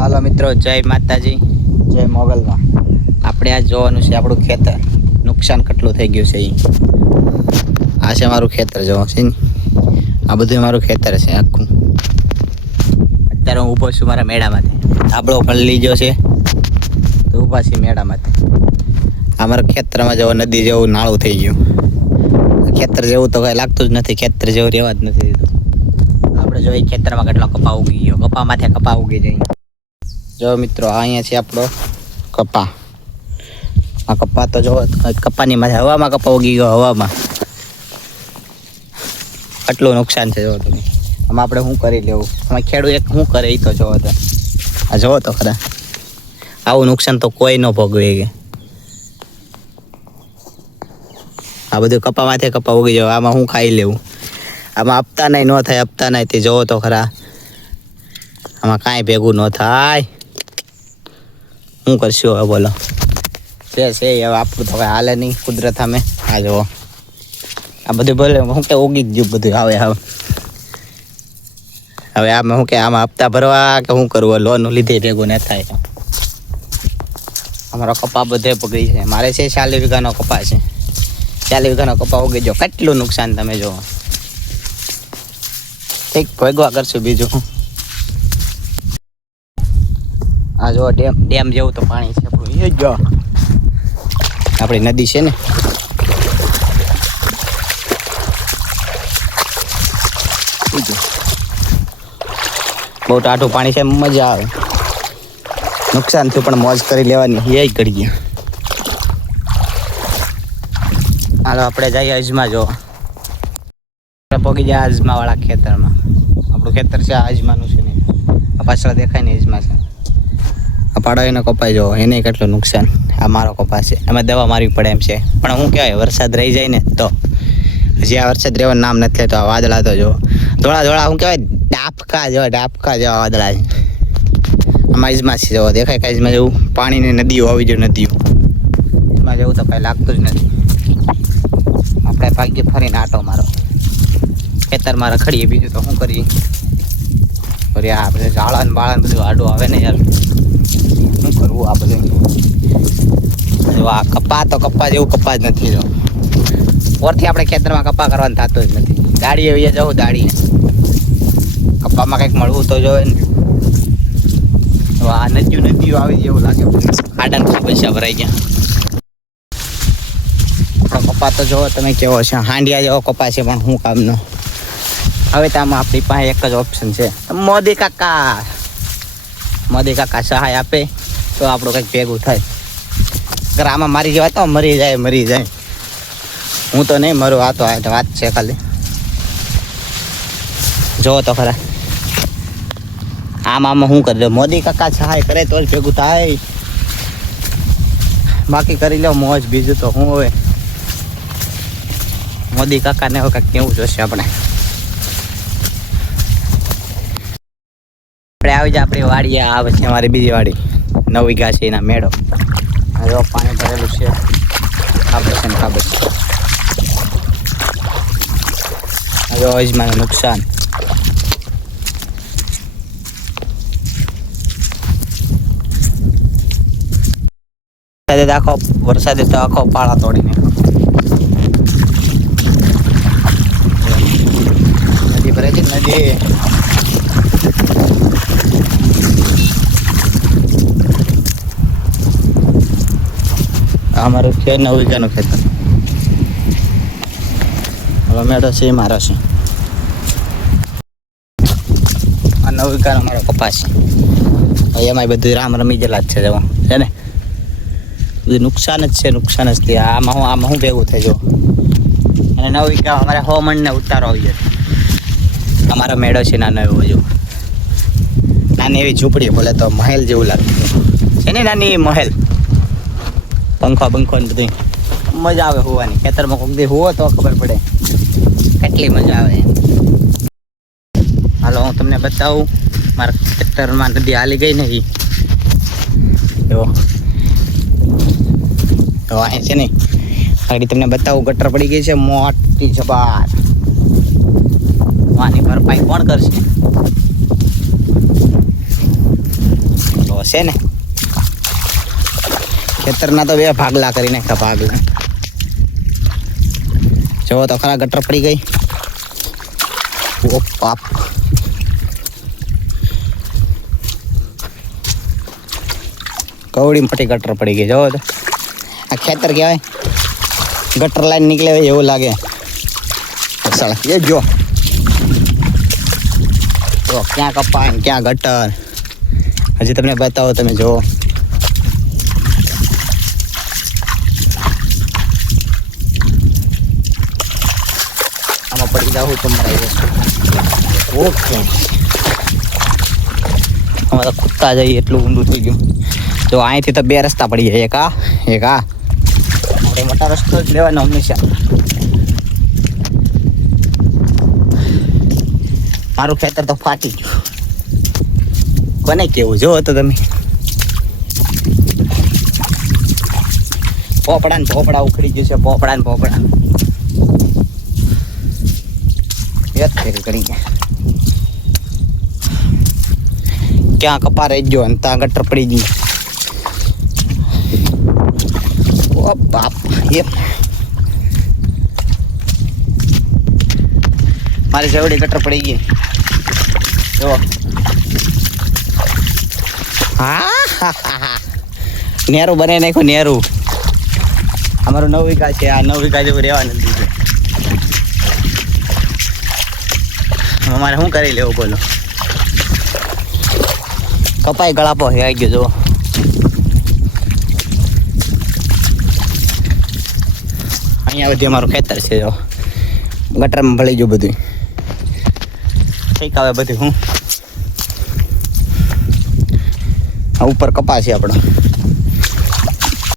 હાલો મિત્રો, જય માતાજી, જય મોગલમાં. આપણે આ જોવાનું છે આપણું ખેતર. નુકસાન કેટલું થઈ ગયું છે એ. આ છે મારું ખેતર, જોવો છે ને. આ બધું મારું ખેતર છે આખું. અત્યારે હું ઊભો છું મારા મેળામાંથી. ધાબળો પડી લીધો છે તો ઊભા છીએ મેળામાંથી. આ મારા ખેતરમાં જેવો નદી જેવું નાળું થઈ ગયું. ખેતર જેવું તો કાંઈ લાગતું જ નથી. ખેતર જેવું રહેવા જ નથી દીધું. આપણે જોઈએ ખેતરમાં કેટલો કપા ઉગી ગયો. કપા માથે કપા ઉગી જાય. જો મિત્રો, અહીંયા છે આપણો કપા. આ કપા તો જો કપાની માથે હવામાં કપા ઉગી ગયો. હવામાં આટલું નુકસાન છે. જો તમે આમાં આપણે શું કરી લેવું? આમાં ખેડૂત એક શું કરે એ તો જોવો તો. આ જોવો તો ખરા, આવું નુકસાન તો કોઈ ન ભોગવે કે. આ બધું કપા માથે કપા ઉગી જાવ. આમાં શું ખાઈ લેવું? આમાં હપ્તા નહીં ન થાય. હપ્તા નહીં તે જોવો તો ખરા. આમાં કાંઈ ભેગું ન થાય. શું કરશું હવે બોલો? છે હવે આપણું તો હવે હાલે નહીં. કુદરત સામે આ જુઓ, આ બધું બોલે શું કે ઉગી જ ગયું બધું. હવે આમાં શું કે આમાં હપ્તા ભરવા કે શું કરવું? લોન લીધે ભેગું ન થાય. અમારો કપા બધે પકડી છે. મારે છે 40 વીઘાનો કપા છે. 40 વીઘાનો કપા ઉગી ગયો. કેટલું નુકસાન તમે જુઓ. ઠીક, ભોગવા કરશું બીજું. આ જો ડેમ જેવું તો પાણી છે આપણું. એ જો આપણી નદી છે ને, બહુ ટાઢું પાણી છે. મજા આવે. નુકસાન થયું પણ મોજ કરી લેવાની. એ જ કરી ગયા. હાલો આપણે જઈએ અજમા. જો પગી જાય અજમા વાળા ખેતરમાં. આપણું ખેતર છે અજમાનું છે ને. આ પાછળ દેખાય ને અજમા છે. આ પાડો એનો કપાઈ જો, એને કેટલું નુકસાન. આ મારો કપાસ છે, એમાં દવા મારવી પડે એમ છે. પણ શું કહેવાય, વરસાદ રહી જાય ને તો. હજી આ વરસાદ રહેવાનું નામ નથી લેતો. આ વાદળા તો જો ધોળા ધોળા શું કહેવાય, ડાબકા જેવા વાદળા છે. આમાં ઇજમા છે, જો દેખાય કે ઇજમા જેવું પાણીની નદીઓ આવી જાય. નદીઓ એમાં જેવું તો કાંઈ લાગતું જ નથી. આપણે ભાગ્ય ફરીને આટો મારો ખેતરમાં રખડીએ. બીજું તો શું કરીએ? ફરી આપણે ઝાડા બાળા બધું આડું આવે ને યાર. શું કરવું આ બધું? આ કપા તો કપા જેવું કપા જ નથી. જો ઓરથી આપણે ખેતરમાં કપા કરવાનું થતું જ નથી. દાડી એવી જવું, દાડી કપામાં કંઈક મળવું તો જોઈએ ને. આ નદીઓ આવી જેવું લાગે. ખાડાના પૈસા ભરાઈ ગયા. આપણો કપા તો જોવો તમે કેવો છે. હાંડિયા જેવો કપા છે, પણ શું કામનો? હવે તો આમાં આપણી પાસે એક જ ઓપ્શન છે. મોદી કાકા સહાય આપે તો આપણું કંઈક ભેગું થાય. અગર આમાં મારી જવાય તો મરી જાય. હું તો નહીં મરું. આ તો વાત છે ખાલી. જોવો તો ખરા, આમાં શું કરી લો? મોદી કાકા સહાય કરે તો જ ભેગું થાય. બાકી કરી લો મોજ. બીજું તો શું હોય? મોદી કાકાને હવે કંઈક કેવું જોશે આપણે. આવી જાય આપણી વાડી. આ પછી અમારી બીજી વાડી 9 વીઘા છે. એના મેળો હવે પાણી ભરેલું છે. ખાબે હવે અજમાનું નુકસાન. વરસાદે તો આખો પાળા તોડીને નદી ભરે છે. નદી અમારું છે 9 વીઘાનું ખેતર. હવે મેળો છે એ મારો છે. આ 9 વીઘાનો મારો કપાસ છે. એમાં બધું રામ રમી ગયેલા જ છે. જવા છે ને, બધું નુકસાન જ છે. આમાં હું ભેગું થઈ જાઉં. અને 9 વીઘા અમારે 100 મણને ઉતારો આવી જશે. અમારો મેળો છે નાનો એવો. જો નાની એવી ઝૂંપડી, બોલે તો મહેલ જેવું લાગતું છે ને. નાની મહેલ, પંખો ને બધું. મજા આવે હોવાની. ખેતરમાં કોઈક દી હોવો તો ખબર પડે કેટલી મજા આવે. હાલો હું તમને બતાવું. મારા ખેતરમાં નદી હાલી ગઈ ને એ તો અહીં છે ને આગળ તમને બતાવું. ગટર પડી ગઈ છે મોટી જબાર. આની ભરપાઈ કોણ કરશે? છે ને ખેતરના તો બે ભાગલા કરી નાખ્યા ભાગલા. જો તો ખરા ગટર પડી ગઈ. ઓ બાપ, કવડી પટી ગટર પડી ગઈ. જો તો આ ખેતર કહેવાય, ગટર લાઈન નીકળે હોય એવું લાગે. એ જો તો ક્યાં કપાય ને ક્યાં ગટર, હજી તમને બતાવો, તમે જુઓ. આમાં પડી જાવ તો મરાઈ જશે. ઓકે, આમાં તો કૂદતા જઈએ એટલું ઊંડું થઈ ગયું. જો અહીંથી તો બે રસ્તા પડી જાય, એક આ મોટા રસ્તો જ લેવાનો હંમેશા. મારું ખેતર તો ફાટી ગયું, કોને કેવું. જો તો તમે પોપડા ને પોપડા ઉખડી ગયું છે, પોપડા ને પોપડા કરી ગયા. ક્યાં કપા રહી ગયો અને ત્યાં ગટર પડી ગઈ. ઓ બાપ, મારી જેવડી ગટર પડી ગઈ. જો હા, નેરું બનાવી નાખ્યું, નેરું. અમારું 9 વીઘા છે, આ 9 વીઘા જેવું રહેવાનું દીધું. અમારે શું કરી લેવું બોલો. કપાઈ ગળાપો આવી ગયો. જો અહીંયા બધી અમારું ખેતર છે. જો ગટરમાં ભળી ગયું બધું. ઠીક, આવે બધું હું ઉપર કપા છે આપણો.